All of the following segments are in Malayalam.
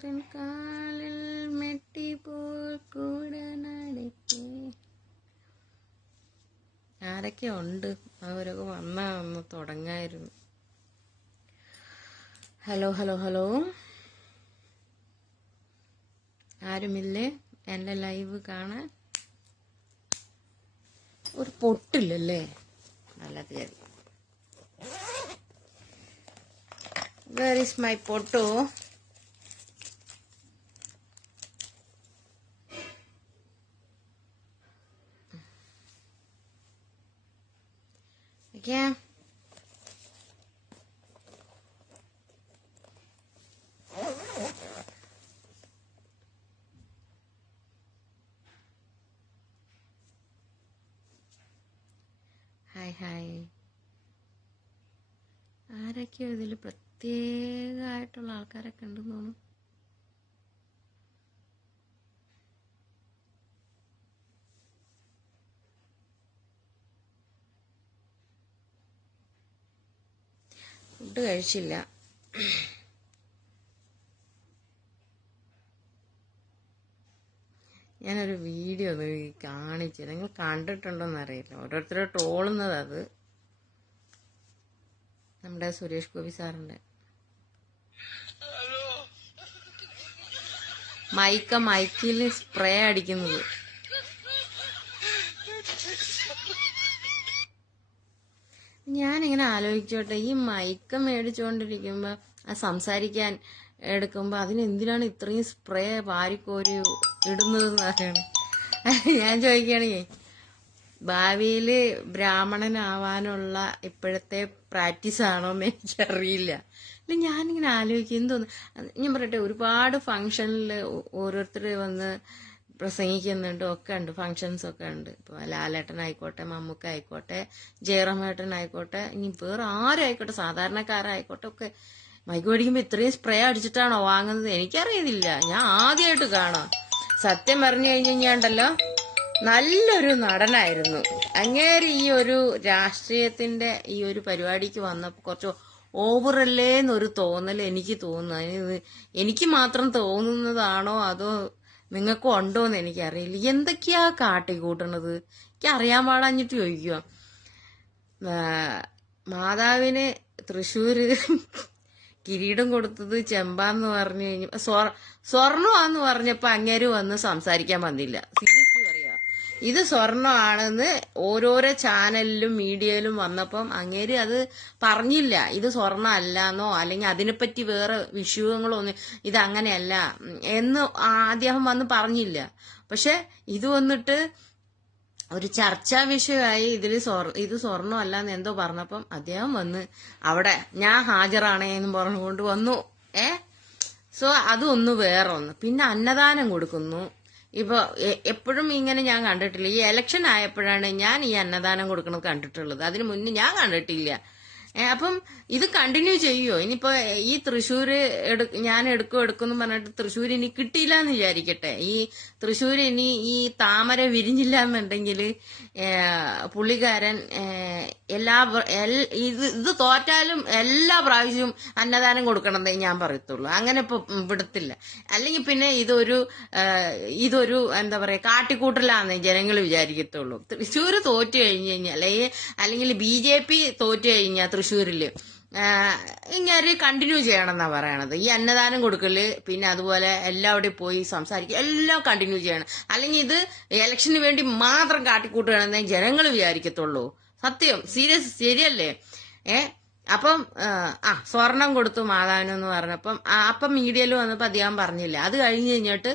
ചന്ദ്രൻ കാലിൽ മെട്ടിപ്പോൾ കൂടെ നടക്കേ. ആരൊക്കെ ഉണ്ട്? അവരൊക്കെ വന്നാ ഒന്ന് തുടങ്ങായിരുന്നു. Hello hello hello. ആരുമില്ലേ എന്റെ ലൈവ് കാണാൻ? ഒരു പൊട്ടില്ലല്ലേ? നല്ല തീയതി where is my photo Okay. Hi hi ആരൊക്കെയോ ഇതിൽ പ്രത്യേകമായിട്ടുള്ള ആൾക്കാരൊക്കെ ഉണ്ടെന്ന് തോന്നുന്നു ഫുഡ് കഴിച്ചില്ല. ഞാനൊരു വീഡിയോ ഒന്ന് കാണിച്ചു നിങ്ങൾ കണ്ടിട്ടുണ്ടോന്ന് അറിയില്ല ഓരോരുത്തരും ട്രോളുന്നത് അത്. നമ്മുടെ സുരേഷ് ഗോപി സാറിന്റെ മൈക്ക മൈക്കിൽ സ്പ്രേ അടിക്കുന്നത്. ഞാനിങ്ങനെ ആലോചിച്ചോട്ടെ ഈ മയക്കം മേടിച്ചുകൊണ്ടിരിക്കുമ്പോ ആ സംസാരിക്കാൻ എടുക്കുമ്പോ അതിനെന്തിനാണ് ഇത്രയും സ്പ്രേ വാരിക്കോരി ഇടുന്നതെന്ന് അറിയണം ഞാൻ ചോദിക്കുകയാണെങ്കിൽ ഭാവിയിൽ ബ്രാഹ്മണനാവാനുള്ള ഇപ്പോഴത്തെ പ്രാക്ടീസ് ആണോ ആണോന്ന് എനിക്കറിയില്ല. അല്ല ഞാനിങ്ങനെ ആലോചിക്കും. എന്തോന്ന്? ഞാൻ പറയട്ടെ ഒരുപാട് ഫങ്ഷനിൽ ഓരോരുത്തർ വന്ന് പ്രസംഗിക്കുന്നുണ്ട് ഒക്കെ ഉണ്ട് ഫങ്ഷൻസ് ഒക്കെ ഉണ്ട്. ഇപ്പൊ ലാലേട്ടൻ ആയിക്കോട്ടെ മമ്മൂക്ക ആയിക്കോട്ടെ ജയറാമേട്ടൻ ആയിക്കോട്ടെ ഇനി വേറെ ആരായിക്കോട്ടെ സാധാരണക്കാരായിക്കോട്ടെ ഒക്കെ മൈക്ക് മേടിക്കുമ്പോ ഇത്രയും സ്പ്രേ അടിച്ചിട്ടാണോ വാങ്ങുന്നത്? എനിക്കറിയത്തില്ല. ഞാൻ ആദ്യമായിട്ട് കാണാം. സത്യം പറഞ്ഞു കഴിഞ്ഞു കഴിഞ്ഞാണ്ടല്ലോ നല്ലൊരു നടനായിരുന്നു. അങ്ങേര് ഈ ഒരു രാഷ്ട്രീയത്തിന്റെ ഈ ഒരു പരിപാടിക്ക് വന്നപ്പോൾ കുറച്ച് ഓവറല്ലേ എന്നൊരു തോന്നൽ എനിക്ക് തോന്നുന്നു. എനിക്ക് മാത്രം തോന്നുന്നതാണോ അതോ നിങ്ങൾക്കും ഉണ്ടോ എന്ന് എനിക്കറിയില്ല. എന്തൊക്കെയാ കാട്ടിക്കൂട്ടണത് എനിക്ക് അറിയാൻ പാടാഞ്ഞിട്ട് ചോദിക്കുക മാതാവിന് തൃശ്ശൂര് കിരീടം കൊടുത്തത് ചെമ്പാന്ന് പറഞ്ഞു കഴിഞ്ഞ. സ്വർ സ്വർണമാന്ന് പറഞ്ഞപ്പോ അങ്ങേര് വന്ന് സംസാരിക്കാൻ വന്നില്ല. ഇത് സ്വർണമാണെന്ന് ഓരോരോ ചാനലിലും മീഡിയയിലും വന്നപ്പം അങ്ങേര് അത് പറഞ്ഞില്ല. ഇത് സ്വർണം അല്ലെങ്കിൽ അതിനെപ്പറ്റി വേറെ വിഷയങ്ങളോ ഒന്നും ഇത് അങ്ങനെയല്ല എന്ന് അദ്ദേഹം വന്ന് പറഞ്ഞില്ല. പക്ഷെ ഇത് വന്നിട്ട് ഒരു ചർച്ചാ വിഷയമായി ഇതിൽ സ്വർ ഇത് സ്വർണമല്ല എന്ന് എന്തോ പറഞ്ഞപ്പം അദ്ദേഹം വന്ന് അവിടെ ഞാൻ ഹാജരാണേ എന്ന് പറഞ്ഞുകൊണ്ട് വന്നു. ഏ? സോ അതൊന്ന് വേറെ ഒന്ന് പിന്നെ അന്നദാനം കൊടുക്കുന്നു. ഇപ്പൊ എപ്പോഴും ഇങ്ങനെ ഞാൻ കണ്ടിട്ടില്ല. ഈ ഇലക്ഷൻ ആയപ്പോഴാണ് ഞാൻ ഈ അന്നദാനം കൊടുക്കുന്നത് കണ്ടിട്ടുള്ളത്. അതിന് മുന്നേ ഞാൻ കണ്ടിട്ടില്ല. അപ്പം ഇത് കണ്ടിന്യൂ ചെയ്യുമോ ഇനിയിപ്പോ ഈ തൃശ്ശൂര് ഞാൻ എടുക്കും എടുക്കും പറഞ്ഞിട്ട് തൃശ്ശൂർ ഇനി കിട്ടിയില്ല എന്ന് വിചാരിക്കട്ടെ. ഈ തൃശ്ശൂർ ഇനി ഈ താമര വിരിഞ്ഞില്ല എന്നുണ്ടെങ്കിൽ പുള്ളിക്കാരൻ എല്ലാ ഇത് ഇത് തോറ്റാലും എല്ലാ പ്രാവശ്യവും അന്നദാനം കൊടുക്കണമെന്നേ ഞാൻ പറയത്തുള്ളൂ. അങ്ങനെ ഇപ്പൊ വിടത്തില്ല. അല്ലെങ്കിൽ പിന്നെ ഇതൊരു ഇതൊരു എന്താ പറയാ കാട്ടിക്കൂട്ടലാന്ന് ജനങ്ങൾ വിചാരിക്കത്തുള്ളൂ. തൃശ്ശൂർ തോറ്റു കഴിഞ്ഞു കഴിഞ്ഞാൽ അല്ലെങ്കിൽ ബി ജെ പി തോറ്റു കഴിഞ്ഞാൽ തൃശ്ശൂരിൽ. ഇങ്ങനെ കണ്ടിന്യൂ ചെയ്യണം എന്നാ പറയണത്. ഈ അന്നദാനം കൊടുക്കൽ പിന്നെ അതുപോലെ എല്ലാവിടെയും പോയി സംസാരിക്കുക എല്ലാം കണ്ടിന്യൂ ചെയ്യണം. അല്ലെങ്കിൽ ഇത് ഇലക്ഷന് വേണ്ടി മാത്രം കാട്ടിക്കൂട്ടുകയാണെന്നേ ജനങ്ങൾ വിചാരിക്കത്തുള്ളൂ. സത്യം. സീരിയസ് ശരിയല്ലേ? ഏ അപ്പം ആ, സ്വർണം കൊടുത്തു മാതാവിനെന്ന് പറഞ്ഞപ്പം അപ്പം മീഡിയയിൽ വന്നപ്പോൾ അദ്ദേഹം പറഞ്ഞില്ല. അത് കഴിഞ്ഞ് കഴിഞ്ഞിട്ട്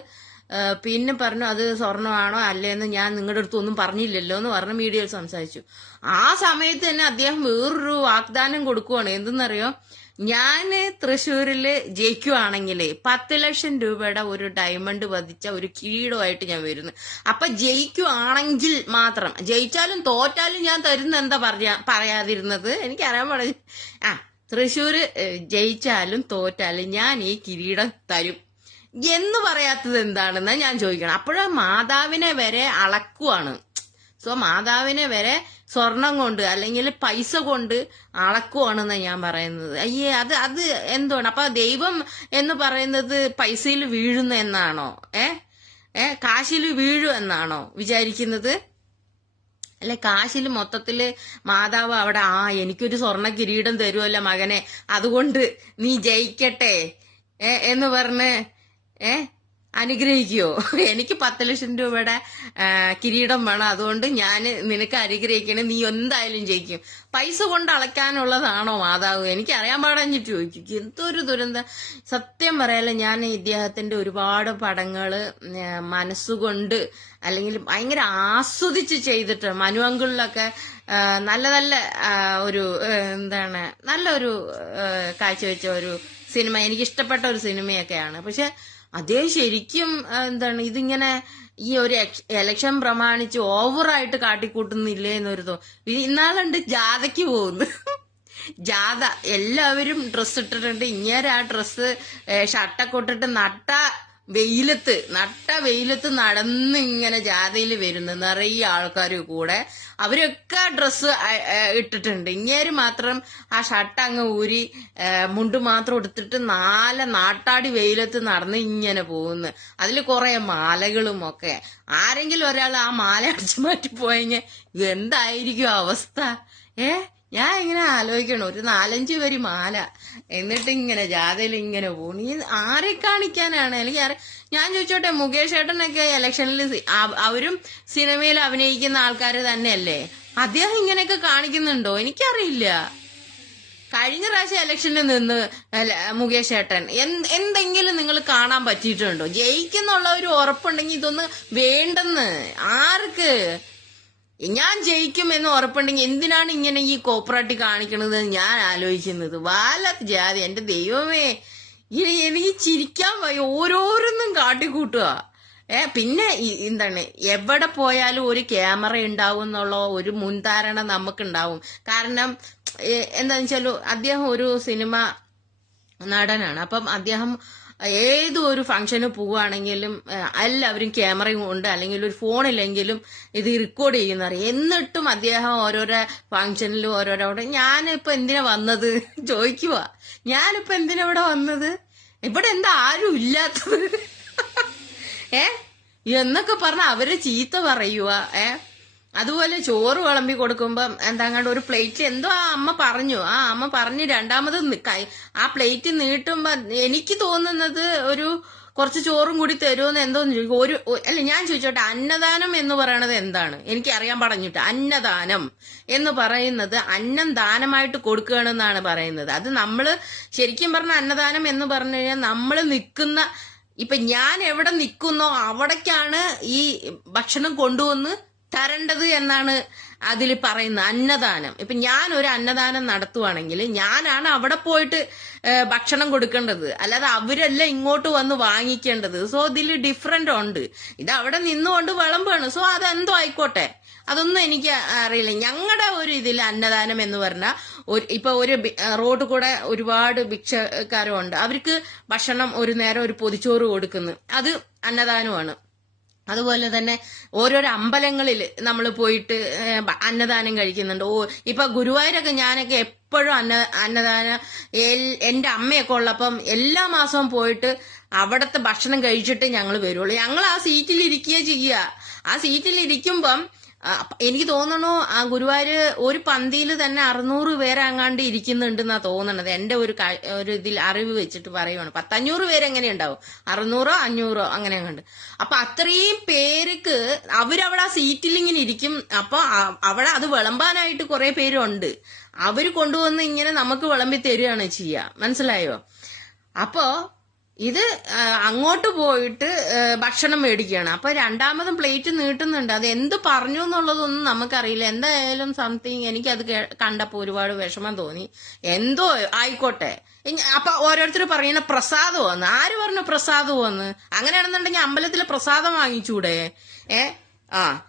പിന്നെ പറഞ്ഞു അത് സ്വർണമാണോ അല്ലേന്ന് ഞാൻ നിങ്ങളുടെ അടുത്ത് ഒന്നും പറഞ്ഞില്ലല്ലോ എന്ന് പറഞ്ഞ് മീഡിയയിൽ സംസാരിച്ചു. ആ സമയത്ത് തന്നെ അദ്ദേഹം വേറൊരു വാഗ്ദാനം കൊടുക്കുവാണ്. എന്തെന്നറിയോ? ഞാൻ തൃശ്ശൂരിൽ ജയിക്കുവാണെങ്കിൽ പത്ത് ലക്ഷം രൂപയുടെ ഒരു ഡയമണ്ട് പതിച്ച ഒരു കിരീടമായിട്ട് ഞാൻ വരുന്നു. അപ്പൊ ജയിക്കുവാണെങ്കിൽ മാത്രം ജയിച്ചാലും തോറ്റാലും ഞാൻ തരുന്ന എന്താ പറയാ പറയാതിരുന്നത്? എനിക്കറിയാൻ പാടില്ല. ആ തൃശ്ശൂര് ജയിച്ചാലും തോറ്റാലും ഞാൻ ഈ കിരീടം തരും. എന്ന് പറയാത്തത് എന്താണെന്ന് ഞാൻ ചോദിക്കണം. അപ്പോഴാ മാതാവിനെ വരെ അളക്കുവാണ്. സോ മാതാവിനെ വരെ സ്വർണം കൊണ്ട് അല്ലെങ്കിൽ പൈസ കൊണ്ട് അളക്കുവാണെന്ന് ഞാൻ പറയുന്നത്. അയ്യേ അത് അത് എന്തുകൊണ്ട് അപ്പൊ ദൈവം എന്ന് പറയുന്നത് പൈസയിൽ വീഴുന്നു എന്നാണോ? ഏ? ഏ കാശിൽ വീഴു എന്നാണോ വിചാരിക്കുന്നത്? അല്ലെ കാശിൽ മൊത്തത്തിൽ മാതാവ് അവിടെ ആ എനിക്കൊരു സ്വർണ കിരീടം തരുമല്ലോ മകനെ. അതുകൊണ്ട് നീ ജയിക്കട്ടെ എന്ന് പറഞ്ഞ് ഏ? അനുഗ്രഹിക്കുവോ എനിക്ക് പത്ത് ലക്ഷം രൂപയുടെ കിരീടം വേണം. അതുകൊണ്ട് ഞാൻ നിനക്ക് അനുഗ്രഹിക്കണേ. നീ എന്തായാലും ജയിക്കും. പൈസ കൊണ്ട് അളക്കാനുള്ളതാണോ മാതാവ്? എനിക്ക് അറിയാൻ പാടാഞ്ഞിട്ട് ചോദിക്കും. എന്തൊരു ദുരന്തം സത്യം പറയാലോ ഞാൻ ഇദ്ദേഹത്തിന്റെ ഒരുപാട് പടങ്ങൾ മനസ്സുകൊണ്ട് അല്ലെങ്കിൽ ഭയങ്കര ആസ്വദിച്ച് ചെയ്തിട്ട് മനു അങ്കിളിലൊക്കെ നല്ല നല്ല ഒരു എന്താണ് നല്ലൊരു കാഴ്ചവെച്ച ഒരു സിനിമ. എനിക്ക് ഇഷ്ടപ്പെട്ട ഒരു സിനിമയൊക്കെയാണ്. പക്ഷെ അദ്ദേഹം ശരിക്കും എന്താണ് ഇതിങ്ങനെ ഈ ഒരു എലക്ഷൻ പ്രമാണിച്ച് ഓവറായിട്ട് കാട്ടിക്കൂട്ടുന്നില്ലേ എന്നൊരു തോ ഇന്നാളുണ്ട് ജാഥയ്ക്ക് പോകുന്നു. ജാഥ എല്ലാവരും ഡ്രസ്സ് ഇട്ടിട്ടുണ്ട്. ഇങ്ങനെ ആ ഡ്രസ്സ് ഷർട്ടൊക്കെ ഇട്ടിട്ട് നട്ട വെയിലത്ത് നട്ട വെയിലത്ത് നടന്ന് ഇങ്ങനെ ജാഥയിൽ വരുന്ന നിറയെ ആൾക്കാർ കൂടെ അവരൊക്കെ ഡ്രസ്സ് ഇട്ടിട്ടുണ്ട്. ഇങ്ങേര് മാത്രം ആ ഷർട്ട് അങ്ങ് ഊരി മുണ്ട് മാത്രം എടുത്തിട്ട് നാല് നാട്ടാടി വെയിലത്ത് നടന്ന് ഇങ്ങനെ പോകുന്നു. അതിൽ കുറെ മാലകളും ഒക്കെ. ആരെങ്കിലും ഒരാൾ ആ മാല അടിച്ചു മാറ്റി പോയെങ്കിൽ എന്തായിരിക്കും അവസ്ഥ? ഏ? ഞാൻ ഇങ്ങനെ ആലോചിക്കണം. ഒരു നാലഞ്ച് വരി മാല. എന്നിട്ട് ഇങ്ങനെ ജാഥയിൽ ഇങ്ങനെ പോകും ഈ ആരെ കാണിക്കാനാണ്? അല്ലെങ്കിൽ ആരെ? ഞാൻ ചോദിച്ചോട്ടെ മുകേഷ് ഏട്ടനൊക്കെ ഇലക്ഷനിൽ അവരും സിനിമയിൽ അഭിനയിക്കുന്ന ആൾക്കാർ തന്നെയല്ലേ? അദ്ദേഹം ഇങ്ങനെയൊക്കെ കാണിക്കുന്നുണ്ടോ? എനിക്കറിയില്ല. കഴിഞ്ഞ പ്രാവശ്യം ഇലക്ഷനിൽ നിന്ന് മുകേഷ് ഏട്ടൻ എന്തെങ്കിലും നിങ്ങൾ കാണാൻ പറ്റിയിട്ടുണ്ടോ? ജയിക്കുന്നുള്ള ഒരു ഉറപ്പുണ്ടെങ്കിൽ ഇതൊന്ന് വേണ്ടെന്ന്. ആർക്ക്? ഞാൻ ജയിക്കും എന്ന് ഉറപ്പുണ്ടെങ്കിൽ എന്തിനാണ് ഇങ്ങനെ ഈ കോപ്പറാട്ടി കാണിക്കണത് ഞാൻ ആലോചിക്കുന്നത്? വാലത്ത് ജാതി എന്റെ ദൈവമേ. ഇനി എനിക്ക് ചിരിക്കാൻ വയ്യ. ഓരോരോന്നും കാട്ടിക്കൂട്ടുക ഏ പിന്നെ എന്താണ്? എവിടെ പോയാലും ഒരു ക്യാമറ ഉണ്ടാവും എന്നുള്ള ഒരു മുൻധാരണ നമുക്കുണ്ടാവും. കാരണം എന്താണെന്ന് വെച്ചാൽ അദ്ദേഹം ഒരു സിനിമ നടനാണ്. അപ്പം അദ്ദേഹം ഏത് ഒരു ഫംഗ്ഷന് പോവുകയാണെങ്കിലും ഏഹ്, എല്ലാവരും ക്യാമറയും കൊണ്ട് അല്ലെങ്കിൽ ഒരു ഫോണിലെങ്കിലും ഇത് റെക്കോർഡ് ചെയ്യുന്നറിയാം എന്നിട്ടും അദ്ദേഹം ഓരോരോ ഫംഗ്ഷനിലും ഓരോരോ ഞാനിപ്പോ എന്തിനാ വന്നത്? ചോദിക്കുക ഞാനിപ്പോ എന്തിനാ ഇവിടെ വന്നത്? ഇവിടെ എന്താ ആരും ഇല്ലാത്തത്? ഏ? എന്നൊക്കെ പറഞ്ഞ അവരെ ചീത്ത പറയുക ഏ? അതുപോലെ ചോറ് വിളമ്പി കൊടുക്കുമ്പം എന്താങ്ങാണ്ട് ഒരു പ്ലേറ്റ് എന്തോ ആ അമ്മ പറഞ്ഞു. ആ അമ്മ പറഞ്ഞ് രണ്ടാമത് ആ പ്ലേറ്റ് നീട്ടുമ്പോ എനിക്ക് തോന്നുന്നത് ഒരു കുറച്ച് ചോറും കൂടി തരുമെന്ന് എന്തോന്ന് ചോദിക്കും. ഒരു അല്ല ഞാൻ ചോദിച്ചോട്ടെ അന്നദാനം എന്ന് പറയണത് എന്താണ്? എനിക്ക് അറിയാൻ പറഞ്ഞിട്ട് അന്നദാനം എന്ന് പറയുന്നത് അന്നം ദാനമായിട്ട് കൊടുക്കുകയാണെന്നാണ് പറയുന്നത്. അത് നമ്മൾ ശരിക്കും പറഞ്ഞ അന്നദാനം എന്ന് പറഞ്ഞു കഴിഞ്ഞാൽ നമ്മൾ നിൽക്കുന്ന ഇപ്പൊ ഞാൻ എവിടെ നിൽക്കുന്നോ അവിടേക്കാണ് ഈ ഭക്ഷണം കൊണ്ടുവന്ന് തരേണ്ടത് എന്നാണ് അതിൽ പറയുന്നത് അന്നദാനം. ഇപ്പൊ ഞാൻ ഒരു അന്നദാനം നടത്തുവാണെങ്കിൽ ഞാനാണ് അവിടെ പോയിട്ട് ഭക്ഷണം കൊടുക്കേണ്ടത്. അല്ലാതെ അവരല്ല ഇങ്ങോട്ട് വന്ന് വാങ്ങിക്കേണ്ടത്. സോ ഇതിൽ ഡിഫറെന്റ് ഉണ്ട്. ഇത് അവിടെ നിന്നുകൊണ്ട് വിളമ്പാണ്. സോ അതെന്തോ ആയിക്കോട്ടെ. അതൊന്നും എനിക്ക് അറിയില്ല. ഞങ്ങളുടെ ഒരു ഇതിൽ അന്നദാനം എന്ന് പറഞ്ഞാൽ ഒരു ഇപ്പൊ ഒരു റോഡ് കൂടെ ഒരുപാട് ഭിക്ഷക്കാരുണ്ട്. അവർക്ക് ഭക്ഷണം ഒരു നേരം ഒരു പൊതിച്ചോറ് കൊടുക്കുന്നു. അത് അന്നദാനമാണ്. അതുപോലെ തന്നെ ഓരോരോ അമ്പലങ്ങളിൽ നമ്മൾ പോയിട്ട് അന്നദാനം കഴിക്കുന്നുണ്ട്. ഓ ഇപ്പൊ ഗുരുവായൂരൊക്കെ ഞാനൊക്കെ എപ്പോഴും അന്ന അന്നദാനം എന്റെ അമ്മയൊക്കെ ഉള്ളപ്പം എല്ലാ മാസവും പോയിട്ട് അവിടത്തെ ഭക്ഷണം കഴിച്ചിട്ട് ഞങ്ങൾ വരുള്ളൂ. ഞങ്ങൾ ആ സീറ്റിൽ ഇരിക്കുക ചെയ്യുക ആ സീറ്റിൽ ഇരിക്കുമ്പം എനിക്ക് തോന്നണു ആ ഗുരുവായൂര് ഒരു പന്തിയിൽ തന്നെ അറുന്നൂറ് പേരങ്ങാണ്ട് ഇരിക്കുന്നുണ്ടെന്നാ തോന്നണത്. എന്റെ ഒരു ഒരു ഇതിൽ അറിവ് വെച്ചിട്ട് പറയുവാണ്. പത്തഞ്ഞൂറ് പേര് എങ്ങനെ ഉണ്ടാവും? അറുന്നൂറോ അഞ്ഞൂറോ അങ്ങനെ അങ്ങാണ്ട് അപ്പൊ അത്രയും പേർക്ക് അവരവിടെ ആ സീറ്റിൽ ഇങ്ങനെ ഇരിക്കും. അപ്പൊ അവിടെ അത് വിളമ്പാനായിട്ട് കുറെ പേരുണ്ട്. അവർ കൊണ്ടുവന്ന് ഇങ്ങനെ നമുക്ക് വിളമ്പി തരികയാണ് ചെയ്യുക മനസ്സിലായോ? അപ്പോ ഇത് അങ്ങോട്ട് പോയിട്ട് ഭക്ഷണം മേടിക്കുകയാണ്. അപ്പൊ രണ്ടാമതും പ്ലേറ്റ് നീട്ടുന്നുണ്ട്. അത് എന്ത് പറഞ്ഞു എന്നുള്ളതൊന്നും നമുക്കറിയില്ല. എന്തായാലും സംതിങ് എനിക്ക് അത് കണ്ടപ്പോ ഒരുപാട് വിഷമം തോന്നി. എന്തോ ആയിക്കോട്ടെ. അപ്പൊ ഓരോരുത്തർ പറയുന്ന പ്രസാദം വന്ന് ആര് പറഞ്ഞു പ്രസാദം വന്ന് അങ്ങനെയാണെന്നുണ്ടെങ്കിൽ അമ്പലത്തിൽ പ്രസാദം വാങ്ങിച്ചൂടെ? ഏ? ആ.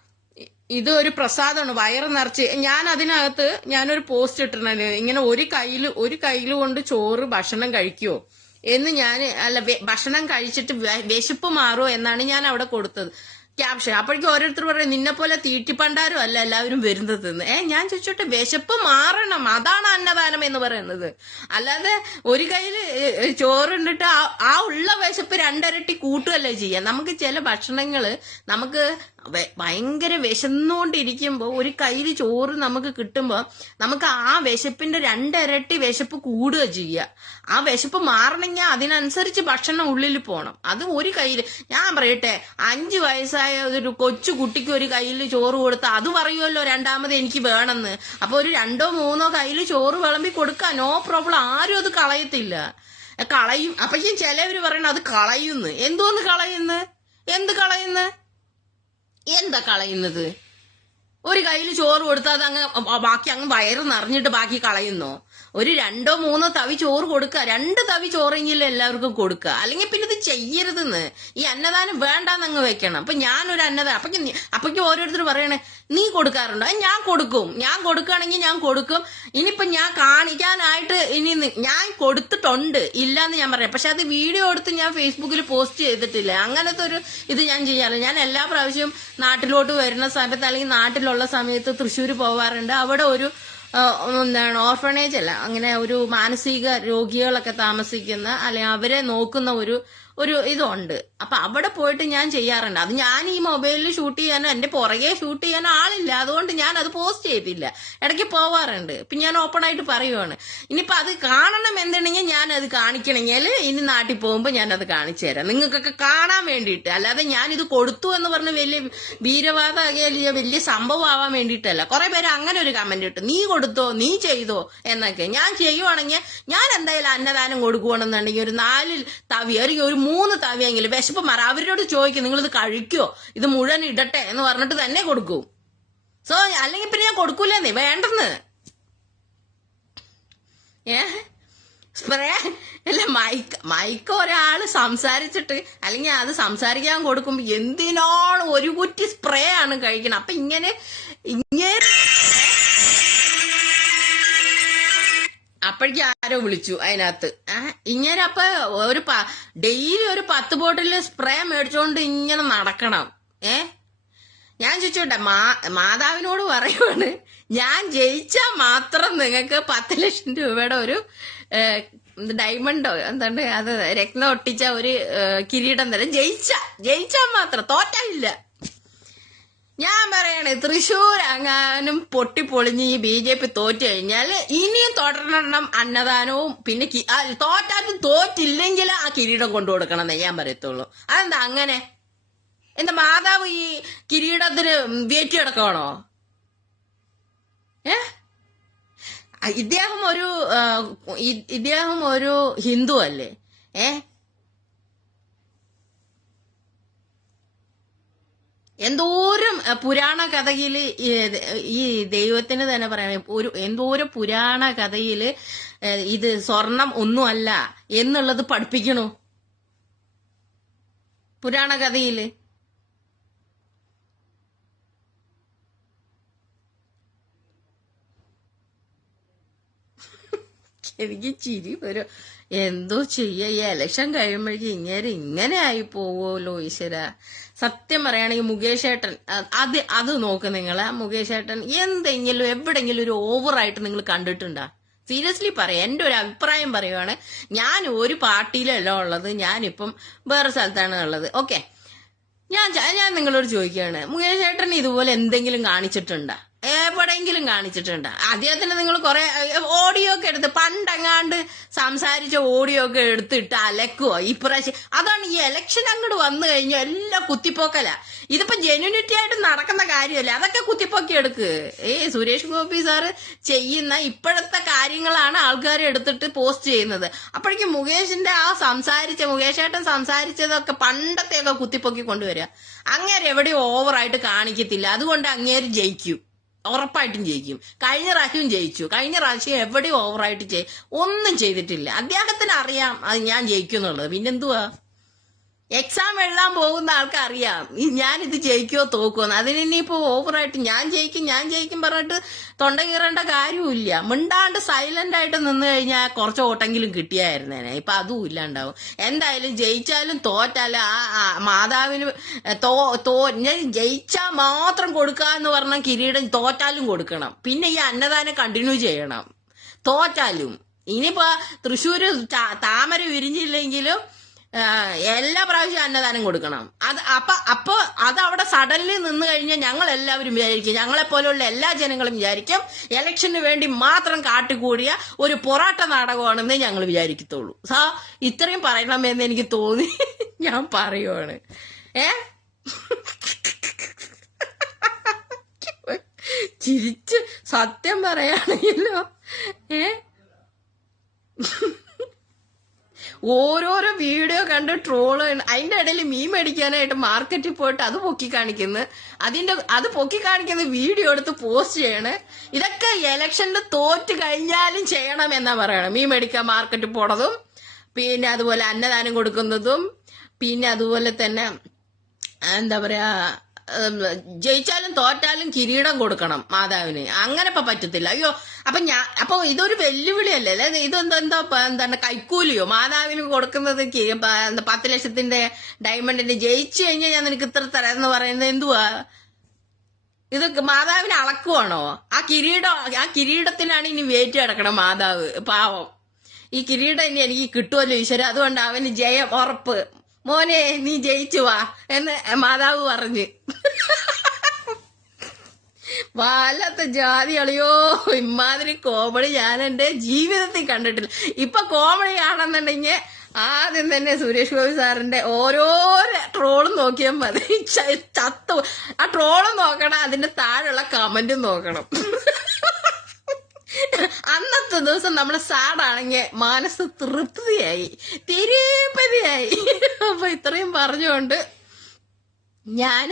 ഇത് ഒരു പ്രസാദമാണ്. വയറ് നിറച്ച്. ഞാൻ അതിനകത്ത് ഞാനൊരു പോസ്റ്റ് ഇട്ടിട്ടുണ്ട്. ഇങ്ങനെ ഒരു കയ്യിൽ ഒരു കയ്യിൽ കൊണ്ട് ചോറ് ഭക്ഷണം കഴിക്കുവോ? എന്ന് ഞാൻ അല്ല ഭക്ഷണം കഴിച്ചിട്ട് വിശപ്പ് മാറുമോ എന്നാണ് ഞാൻ അവിടെ കൊടുത്തത്. ക്യാപ്ഷൻ. അപ്പോഴേക്കും ഓരോരുത്തർ പറയും നിന്നെ പോലെ തീറ്റിപ്പണ്ടാരും അല്ല എല്ലാവരും വരുന്നത് ഏ ഞാൻ ചോദിച്ചോട്ടെ വിശപ്പ് മാറണം. അതാണ് അന്നദാനം എന്ന് പറയുന്നത്. അല്ലാതെ ഒരു കയ്യിൽ ചോറുണ്ടിട്ട് ആ- ഉള്ള വിശപ്പ് രണ്ടരട്ടി കൂട്ടുകയല്ലേ ചെയ്യാം. നമുക്ക് ചില ഭക്ഷണങ്ങൾ നമുക്ക് ഭയങ്കര വിശന്നുകൊണ്ടിരിക്കുമ്പോൾ ഒരു കയ്യിൽ ചോറ് നമുക്ക് കിട്ടുമ്പോൾ നമുക്ക് ആ വിശപ്പിന്റെ രണ്ടിരട്ടി വിശപ്പ് കൂടുക ചെയ്യുക ആ വിശപ്പ് മാറണമെങ്കിൽ അതിനനുസരിച്ച് ഭക്ഷണം ഉള്ളിൽ പോകണം അത് ഒരു കയ്യിൽ ഞാൻ പറയട്ടെ അഞ്ചു വയസ്സായ ഒരു കൊച്ചു കുട്ടിക്ക് ഒരു കയ്യിൽ ചോറ് കൊടുത്താൽ അത് പറയുമല്ലോ രണ്ടാമത് എനിക്ക് വേണമെന്ന്. അപ്പൊ ഒരു രണ്ടോ മൂന്നോ കയ്യിൽ ചോറ് വിളമ്പി കൊടുക്കുക നോ പ്രോബ്ലം ആരും അത് കളയത്തില്ല. കളയും. അപ്പൊ ചിലവര് പറയണ അത് കളയുന്നു. എന്തോന്ന് കളയുന്നു? എന്ത് കളയുന്നു? എന്താ കളയുന്നത്? ഒരു കയ്യിൽ ചോറ് കൊടുത്താൽ അത് അങ്ങ് ബാക്കി അങ്ങ് വയറ് നിറഞ്ഞിട്ട് ബാക്കി കളയുന്നോ? ഒരു രണ്ടോ മൂന്നോ തവി ചോറ് കൊടുക്കുക രണ്ട് തവി ചോറെങ്കിലും എല്ലാവർക്കും കൊടുക്കുക അല്ലെങ്കിൽ പിന്നെ ഇത് ചെയ്യരുതെന്ന്. ഈ അന്നദാനം വേണ്ടാന്ന് അങ്ങ് വെക്കണം. അപ്പൊ ഞാനൊരു അന്നദാനം അപ്പൊ അപ്പൊക്ക് ഓരോരുത്തർ പറയണേ നീ കൊടുക്കാറുണ്ടോ? "ഏ, ഞാൻ കൊടുക്കും. ഞാൻ കൊടുക്കുകയാണെങ്കിൽ ഞാൻ കൊടുക്കും. ഇനിയിപ്പൊ ഞാൻ കാണിക്കാനായിട്ട് ഇനി ഞാൻ കൊടുത്തിട്ടുണ്ട്. ഇല്ലാന്ന് ഞാൻ പറയാം. പക്ഷെ അത് വീഡിയോ എടുത്ത് ഞാൻ ഫേസ്ബുക്കിൽ പോസ്റ്റ് ചെയ്തിട്ടില്ല. അങ്ങനത്തെ ഒരു ഇത് ഞാൻ ചെയ്യാറില്ല. ഞാൻ എല്ലാ പ്രാവശ്യവും നാട്ടിലോട്ട് വരുന്ന സമയത്ത് അല്ലെങ്കിൽ നാട്ടിലുള്ള സമയത്ത് തൃശ്ശൂർ പോവാറുണ്ട്. അവിടെ ഒരു എന്താണ് ഓർഫണേജ് അല്ല അങ്ങനെ ഒരു മാനസിക രോഗികളൊക്കെ താമസിക്കുന്ന അല്ലെങ്കിൽ അവരെ നോക്കുന്ന ഒരു ഒരു ഇതുണ്ട്. അപ്പൊ അവിടെ പോയിട്ട് ഞാൻ ചെയ്യാറുണ്ട്. അത് ഞാൻ ഈ മൊബൈലിൽ ഷൂട്ട് ചെയ്യാനോ എന്റെ പുറകെ ഷൂട്ട് ചെയ്യാനോ ആളില്ല. അതുകൊണ്ട് ഞാൻ അത് പോസ്റ്റ് ചെയ്തില്ല. ഇടയ്ക്ക് പോവാറുണ്ട്. ഇപ്പൊ ഞാൻ ഓപ്പൺ ആയിട്ട് പറയുവാണ്. ഇനിയിപ്പൊ അത് കാണണം എന്തുണ്ടെങ്കിൽ ഞാൻ അത് കാണിക്കണമെങ്കിൽ ഇനി നാട്ടിൽ പോകുമ്പോൾ ഞാൻ അത് കാണിച്ചു തരാം. നിങ്ങൾക്കൊക്കെ കാണാൻ വേണ്ടിയിട്ട്. അല്ലാതെ ഞാൻ ഇത് കൊടുത്തു എന്ന് പറഞ്ഞ് വലിയ അല്ലെങ്കിൽ വലിയ സംഭവം ആവാൻ വേണ്ടിയിട്ടല്ല. കുറെ പേര് അങ്ങനെ ഒരു കമന്റ് ഇട്ടു. നീ കൊടുത്തോ നീ ചെയ്തോ എന്നൊക്കെ ഞാൻ ചെയ്യുവാണെങ്കിൽ ഞാൻ എന്തായാലും അന്നദാനം കൊടുക്കുവാണെന്നുണ്ടെങ്കിൽ ഒരു നാലിൽ തവി അല്ലെങ്കിൽ ഒരു മൂന്ന് തവിയെങ്കിലും വിശപ്പ് മാറ. അവരോട് ചോദിക്കും നിങ്ങൾ ഇത് കഴിക്കോ? ഇത് മുഴുവൻ ഇടട്ടെ എന്ന് പറഞ്ഞിട്ട് തന്നെ കൊടുക്കും. സോ അല്ലെങ്കിൽ പിന്നെ ഞാൻ കൊടുക്കൂലെന്നേ? വേണ്ടെന്ന്. ഏ? സ്പ്രേ അല്ല മൈക്ക് മൈക്ക് ഒരാൾ സംസാരിച്ചിട്ട് അല്ലെങ്കിൽ അത് സംസാരിക്കാൻ കൊടുക്കുമ്പോ എന്തിനാണ് ഒരു കുറ്റി സ്പ്രേ ആണ് കഴിക്കണം? അപ്പൊ ഇങ്ങനെ ഇങ്ങനെ അപ്പോഴേക്കും ആരോ വിളിച്ചു അതിനകത്ത് ഇങ്ങനെ അപ്പൊ ഒരു ഡെയിലി ഒരു പത്ത് ബോട്ടിൽ സ്പ്രേ മേടിച്ചോണ്ട് ഇങ്ങനെ നടക്കണം. ഏ? ഞാൻ ചോദിച്ചോട്ടെ മാ മാതാവിനോട് പറയുവാണ് ഞാൻ ജയിച്ചാൽ മാത്രം നിങ്ങൾക്ക് പത്ത് ലക്ഷം രൂപയുടെ ഒരു ഡയമണ്ടോ എന്താണ് അത് രക്തം ഒട്ടിച്ച ഒരു കിരീടം തരാം. ജയിച്ച ജയിച്ചാൽ മാത്രം തോറ്റായില്ല ഞാൻ പറയണേ തൃശൂർ അങ്ങാനും പൊട്ടിപ്പൊളിഞ്ഞ് ഈ ബി ജെ പി തോറ്റു കഴിഞ്ഞാൽ ഇനിയും തുടരണം അന്നദാനവും. പിന്നെ തോറ്റാത്ത തോറ്റില്ലെങ്കിൽ ആ കിരീടം കൊണ്ടു കൊടുക്കണം ഞാൻ പറയത്തുള്ളൂ. അതെന്താ അങ്ങനെ? എന്താ മാതാവ് ഈ കിരീടത്തിന് വേറ്റി കിടക്കണോ ഏ? ഇദ്ദേഹം ഒരു ഇദ്ദേഹം ഒരു ഹിന്ദു അല്ലേ? ഏ? എന്തോരം പുരാണ കഥയിൽ ഈ ദൈവത്തിന് തന്നെ പറയാം. ഒരു എന്തോരം പുരാണ കഥയിൽ ഇത് സ്വർണം ഒന്നുമല്ല എന്നുള്ളത് പഠിപ്പിക്കണു. പുരാണ കഥയിൽ. എനിക്ക് ചിരി വരും. എന്തോ ചെയ്യ? ഈ എലക്ഷൻ കഴിയുമ്പോഴേക്കും ഇങ്ങനെ ഇങ്ങനെ ആയി പോവുമല്ലോ ഈശ്വര. സത്യം പറയുകയാണെങ്കിൽ മുകേഷ് ഏട്ടൻ അത് അത് നോക്ക് നിങ്ങൾ മുകേഷ് ഏട്ടൻ എന്തെങ്കിലും എവിടെങ്കിലും ഒരു ഓവറായിട്ട് നിങ്ങൾ കണ്ടിട്ടുണ്ടോ? സീരിയസ്ലി പറയാം. എന്റെ ഒരു അഭിപ്രായം പറയുവാണ്. ഞാൻ ഒരു പാർട്ടിയിലല്ല ഉള്ളത്. ഞാനിപ്പം വേറെ സ്ഥലത്താണ് ഉള്ളത്. ഓക്കെ ഞാൻ ഞാൻ നിങ്ങളോട് ചോദിക്കുകയാണ്. മുകേഷ് ഏട്ടൻ ഇതുപോലെ എന്തെങ്കിലും കാണിച്ചിട്ടുണ്ടോ? എവിടെയെങ്കിലും കാണിച്ചിട്ടുണ്ട്. അദ്ദേഹത്തിന് നിങ്ങൾ കുറെ ഓഡിയോ ഒക്കെ എടുത്ത് പണ്ടെങ്ങാണ്ട് സംസാരിച്ച ഓഡിയോ ഒക്കെ എടുത്തിട്ട് അലക്കുവോ? ഇപ്രാവശ്യം അതാണ് ഈ എലക്ഷൻ അങ്ങോട്ട് വന്നു കഴിഞ്ഞാൽ എല്ലാം കുത്തിപ്പോക്കല. ഇതിപ്പോ ജെന്യൂനിറ്റി ആയിട്ട് നടക്കുന്ന കാര്യമല്ല? അതൊക്കെ കുത്തിപ്പൊക്കി എടുക്ക്. ഏ സുരേഷ് ഗോപി സാറ് ചെയ്യുന്ന ഇപ്പോഴത്തെ കാര്യങ്ങളാണ് ആൾക്കാർ എടുത്തിട്ട് പോസ്റ്റ് ചെയ്യുന്നത്. അപ്പോഴേക്കും മുകേഷിന്റെ ആ സംസാരിച്ച മുകേഷേട്ടൻ സംസാരിച്ചതൊക്കെ പണ്ടത്തെയൊക്കെ കുത്തിപ്പൊക്കി കൊണ്ടുവരിക. അങ്ങേരെ എവിടെയും ഓവറായിട്ട് കാണിക്കത്തില്ല. അതുകൊണ്ട് അങ്ങേര് ജയിക്കും. ഉറപ്പായിട്ടും ജയിക്കും. കഴിഞ്ഞ പ്രാവശ്യവും ജയിച്ചു. കഴിഞ്ഞ പ്രാവശ്യം എവിടെയും ഓവറായിട്ട് ഒന്നും ചെയ്തിട്ടില്ല. അദ്ദേഹത്തിന് അറിയാം അത് ഞാൻ ജയിക്കും എന്നുള്ളത് പിന്നെന്തുവാ? എക്സാം എഴുതാൻ പോകുന്ന ഈ ഞാനിത് ജയിക്കുമോ തോക്കുമോ അതിന് ഇനിയിപ്പോ ഓവറായിട്ട് ഞാൻ ജയിക്കും ഞാൻ ജയിക്കും പറഞ്ഞിട്ട് തൊണ്ട കീറേണ്ട കാര്യമില്ല മിണ്ടാണ്ട് സൈലന്റ് ആയിട്ട് നിന്ന് കഴിഞ്ഞാൽ കുറച്ച് ഓട്ടെങ്കിലും കിട്ടിയായിരുന്നേനെ. ഇപ്പൊ അതും ഇല്ലാണ്ടാവും. എന്തായാലും ജയിച്ചാലും തോറ്റാലും ആ മാതാവിന് തോ തോ ഞാൻ ജയിച്ചാൽ മാത്രം കൊടുക്കുക കൊടുക്കാന്ന് പറഞ്ഞ കിരീടം തോറ്റാലും കൊടുക്കണം. പിന്നെ ഈ അന്നദാനം കണ്ടിന്യൂ ചെയ്യണം. തോറ്റാലും. ഇനിയിപ്പോ തൃശ്ശൂര് താമര വിരിഞ്ഞില്ലെങ്കിലും എല്ലാ പ്രാവശ്യവും അന്നദാനം കൊടുക്കണം. അത് അപ്പൊ അപ്പൊ അത് അവിടെ സഡൻലി നിന്ന് കഴിഞ്ഞാൽ ഞങ്ങൾ എല്ലാവരും വിചാരിക്കും. ഞങ്ങളെ പോലെയുള്ള എല്ലാ ജനങ്ങളും വിചാരിക്കും ഇലക്ഷന് വേണ്ടി മാത്രം കാട്ടിക്കൂടിയ ഒരു പൊറാട്ട നാടകമാണെന്നേ ഞങ്ങൾ വിചാരിക്കത്തുള്ളൂ. സാ ഇത്രയും പറയണമെന്ന് എനിക്ക് തോന്നി. ഞാൻ പറയുവാണ്. ഏ? ചിരിച്ച് സത്യം പറയാണെങ്കിലോ? ഏ? ഓരോരോ വീഡിയോ കണ്ട് ട്രോൾ അതിന്റെ ഇടയിൽ മീൻ മേടിക്കാനായിട്ട് മാർക്കറ്റിൽ പോയിട്ട് അത് പൊക്കി കാണിക്കുന്നു അതിന്റെ അത് പൊക്കി കാണിക്കുന്ന വീഡിയോ എടുത്ത് പോസ്റ്റ് ചെയ്യണ്. ഇതൊക്കെ ഇലക്ഷനിൽ തോറ്റ് കഴിഞ്ഞാലും ചെയ്യണം എന്നാ പറയണം. മീൻ മേടിക്കാൻ മാർക്കറ്റിൽ പോണതും പിന്നെ അതുപോലെ അന്നദാനം കൊടുക്കുന്നതും പിന്നെ അതുപോലെ തന്നെ എന്താ പറയാ ജയിച്ചാലും തോറ്റാലും കിരീടം കൊടുക്കണം മാതാവിന്. അങ്ങനെ ഇപ്പൊ പറ്റത്തില്ല. അയ്യോ അപ്പൊ ഞാൻ അപ്പൊ ഇതൊരു വെല്ലുവിളിയല്ലേ? അല്ലെ? ഇതെന്തോ എന്താ എന്താണ് കൈക്കൂലിയോ? മാതാവിന് കൊടുക്കുന്നത് പത്ത് ലക്ഷത്തിന്റെ ഡയമണ്ടിന്റെ ജയിച്ചു കഴിഞ്ഞാൽ ഞാൻ നിനക്ക് ഇത്ര തരാന്ന് പറയുന്നത് എന്തുവാ? ഇത് മാതാവിനെ അളക്കുവാണോ? ആ കിരീടം ആ കിരീടത്തിനാണ് ഇനി വേറ്റി കിടക്കണം മാതാവ്. പാവം. ഈ കിരീടം ഇനി എനിക്ക് കിട്ടുമല്ലോ ഈശ്വര. അതുകൊണ്ട് അവന് ജയം ഉറപ്പ്. മോനെ നീ ജയിച്ചു വാ എന്ന് മാതാവ് പറഞ്ഞ്. വല്ലാത്ത ജാതി അളിയോ ഇമാതിരി കോമഡി ഞാൻ എന്റെ ജീവിതത്തിൽ കണ്ടിട്ടില്ല. ഇപ്പൊ കോമഡി ആണെന്നുണ്ടെങ്കിൽ ആദ്യം തന്നെ സുരേഷ് ഗോപി സാറിന്റെ ഓരോ ട്രോളും നോക്കിയാൽ മതി. ചത്തു ആ ട്രോളും നോക്കണം അതിന്റെ താഴെയുള്ള കമന്റും നോക്കണം. അന്നത്തെ ദിവസം നമ്മൾ സാഡാണെങ്കിൽ മനസ്സ് തൃപ്തിയായി തിരുപ്പതിയായി. അപ്പൊ ഇത്രയും പറഞ്ഞുകൊണ്ട് ഞാൻ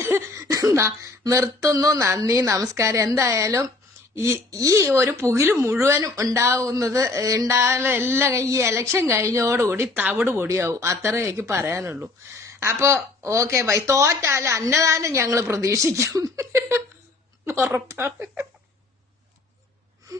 നിർത്തുന്നു. നന്ദി നമസ്കാരം. എന്തായാലും ഈ ഈ ഒരു പുകിൽ മുഴുവനും ഉണ്ടാവുന്നത് ഉണ്ടാകുന്ന എല്ലാം ഈ എലക്ഷൻ കഴിഞ്ഞോടുകൂടി തവിട് പൊടിയാവും. അത്രേ എനിക്ക് പറയാനുള്ളൂ. അപ്പോ ഓക്കെ ബൈ തോറ്റാലും അന്നദാനം ഞങ്ങൾ പ്രതീക്ഷിക്കും. ഉറപ്പാണ്.